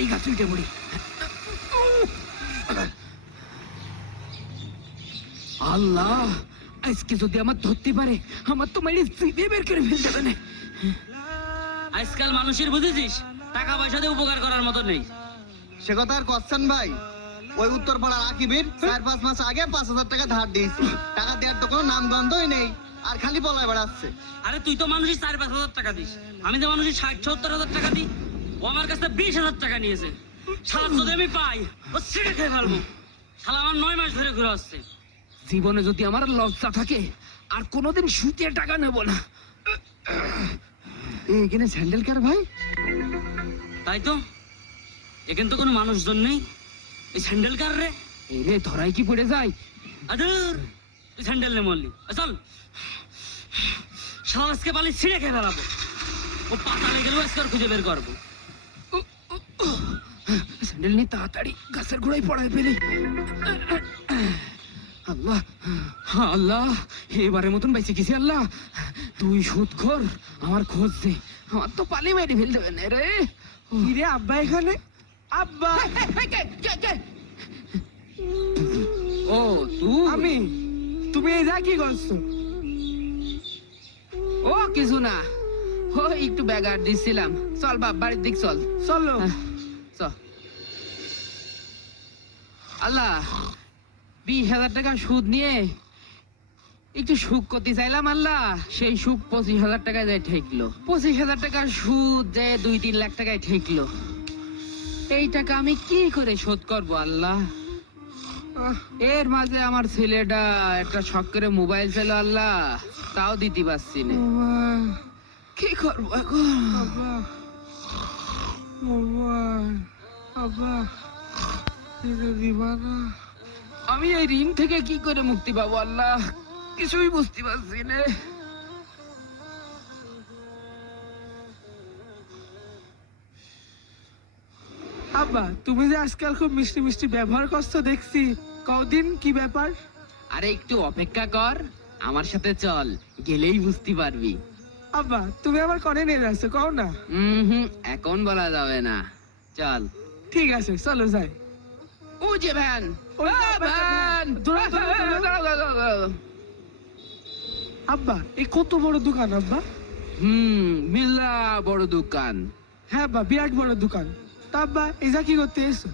এই গাছ উঠে পড়ি। আল্লাহ, আজকে যদি আমার ধরতে পারে, আমার তো মাইরে সিধে বের করে ফেলতে হবে না। আজকাল মানুষের বুঝেছিস টাকা পয়সা দিয়ে উপকার করার মতো নেই। সে কথা আর করছেন ভাই? ওই উত্তরপাড়ার আকিবের 4-5 মাস আগে 5,000 টাকা ধার দিয়েছি। টাকা দেওয়ার তো কোনো নাম গন্ধই নেই, আর খালি বলায় বেড়াচ্ছে। আরে তুই তো মানুষই 4-5 হাজার টাকা দিস, আমি তো মানুষই 60-70 হাজার টাকা দিই। ও আমার কাছে 20,000 টাকা নিয়েছে। শালা যদি আমি পাই ও ছিঁড়ে খেয়ে ফেলবো। শালা আমার 9 মাস ধরে ঘুরে আসছে। জীবনে যদি আমার লজ্জা থাকে, আর কোনোদিন সুতে টাকা নেব না। এখানে স্যান্ডেল কার ভাই? তাই তো, এখানে তো কোনো মানুষজন নেই। এই স্যান্ডেল কার রে? এই রে, ধরাই কি পড়ে যায়? আদর তুই স্যান্ডেল নে মরলি। চল শালা আজকে পালি ছিঁড়ে খেয়ে ফেলাবো। ও পাতালে গেলেও আজকে আর খুঁজে বের করবো। স্যান্ডেল নিয়ে তাড়াতাড়ি গাছের গোড়ায় পড়ায় ফেলি। আল্লাহ, আল্লাহ, এবারের মতন বেঁচে গেছি। আল্লাহ, তুই সুদখোর, আমার খোঁজ দে। আমার তো পালি মেরে ফেলতে হবে না রে। রে আব্বা এখানে? আব্বা, ও তুই? আমি। তুমি এই যা কি করছো? ও কিছু না, ও একটু ব্যাগার দিচ্ছিলাম। চল বাপ, বাড়ির দিক চল। চলো। চল। আল্লাহ, 20,000 টাকা সুদ নিয়ে একটু সুখ করতে চাইলাম। আল্লাহ, সেই সুখ 25,000 টাকায় যায় ঠেকলো। 25,000 টাকা সুদ যে 2-3 লাখ টাকায় ঠেকলো। এই টাকা আমি কি করে শোধ করবো আল্লাহ? এর মাঝে আমার ছেলেটা একটা শখ করে মোবাইল ছিল আল্লাহ, তাও দিতে পারছি না। কি করবো এখন? আব্বা, মোবাইল, আব্বা, এটা দিবা না? আমি এই ঋণ থেকে কি করে মুক্তি পাবো আল্লাহ? কিছুই বুঝতে পারছি না। আব্বা, তুমি যে আজকাল খুব মিষ্টি মিষ্টি ব্যবহার করছো দেখছি, কদিন কি ব্যাপার? আরে একটু অপেক্ষা কর, আমার সাথে চল, গেলেই বুঝতে পারবি। আব্বা, তুমি আবার কনে নিয়ে যাচ্ছ, কও না? এখন বলা যাবে না, চল। ঠিক আছে, চলো যাই। ও যে ভ্যান, ওই যে ভ্যান। ধরো, ধরো, ধরো। আব্বা, এই কত বড় দোকান আব্বা? মিল্লা বড় দোকান। হ্যাঁ আব্বা, বিরাট বড় দোকান। তা আব্বা, এই যা কি করতে এসো?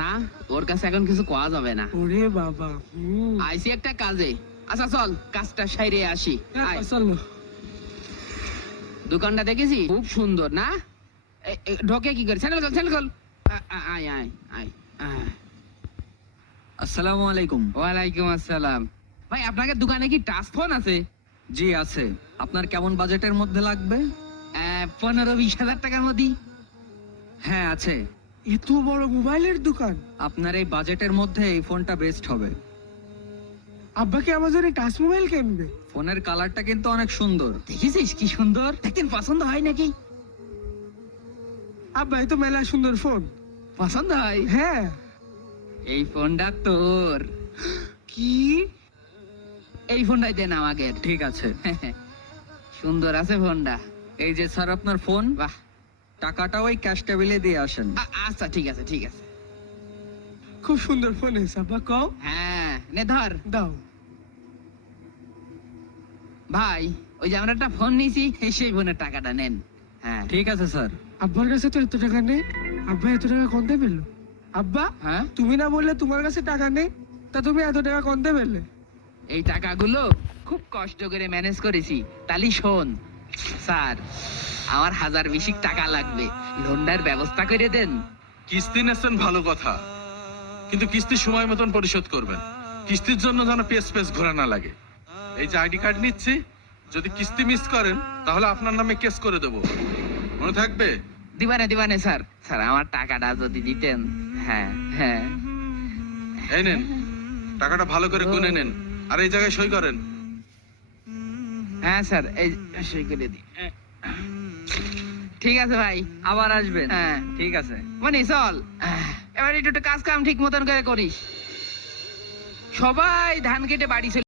না, ওর কাছে এখন কিছু কোয়া যাবে না। ওরে বাবা, আইসি একটা কাজে। আচ্ছা চল, কাজটা সাইরে আসি। আয়। চলো। দোকানটা দেখেছি, খুব সুন্দর না? ঢোকে কি করে? স্যান্ডেল খোল, স্যান্ডেল খোল। আয় আয় আয় আয়। আসসালামু আলাইকুম। ওয়ালাইকুম আসসালাম। ভাই, আপনাদের দোকানে কি টাচ ফোন আছে? জি আছে। আপনার কেমন বাজেটের মধ্যে লাগবে? 15-20 হাজার টাকার মধ্যে। হ্যাঁ আছে। এত বড় মোবাইলের দোকান? আপনার এই বাজেটের মধ্যে এই ফোনটা বেস্ট হবে। আব্বা কি আমার জন্য টাচ মোবাইল কিনবে? ফোনের কালারটা কিন্তু অনেক সুন্দর। দেখেছিস কি সুন্দর? দেখতেন পছন্দ হয় নাকি? আব্বা, এই তো মেলা সুন্দর ফোন। পছন্দ হয়? হ্যাঁ। এই ফোনটা তোর। কি? এই ফোনটাই দেন আমাকে। ঠিক আছে। সুন্দর আছে ফোনটা। এই যে স্যার আপনার ফোন। বাহ। টাকাটা ওই ক্যাশ টেবিলে দিয়ে আসেন। আচ্ছা ঠিক আছে, ঠিক আছে। খুব সুন্দর ফোন এসে আব্বা, কও। হ্যাঁ, নে ধর। দাও। ভাই, ওই যে আমরা একটা ফোন নিয়েছি, সেই ফোনের টাকাটা নেন। হ্যাঁ ঠিক আছে স্যার। আব্বার কাছে তো এত টাকা নেই। আব্বা এত টাকা কোনতে পেলো? আব্বা, হ্যাঁ, তুমি না বললে তোমার কাছে টাকা নেই, তা তুমি এত টাকা কোনতে পেলে? এই টাকাগুলো খুব কষ্ট করে ম্যানেজ করেছি। তালি শোন স্যার, আমার 1,020 টাকা লাগবে, লোনটার ব্যবস্থা করে দেন। কিস্তি নেছেন ভালো কথা, কিন্তু কিস্তি সময় মতন পরিশোধ করবেন। কিস্তির জন্য যেন পেস পেস ঘোরা না লাগে। এই যে আইডি কার্ড নিচ্ছি, যদি কিস্তি মিস করেন তাহলে আপনার নামে কেস করে দেব, মনে থাকবে? দিবানে স্যার। স্যার, আমার টাকাটা যদি দিতেন। হ্যাঁ হ্যাঁ। এই নেন টাকাটা, ভালো করে গুনে নেন, আর এই জায়গায় সই করেন। হ্যাঁ স্যার, এই সই করে দিই। ঠিক আছে ভাই, আবার আসবেন। হ্যাঁ ঠিক আছে। মানে চল, এবার একটু কাজ কাম ঠিক মতন করে করিস। সবাই ধান কেটে বাড়ি চলে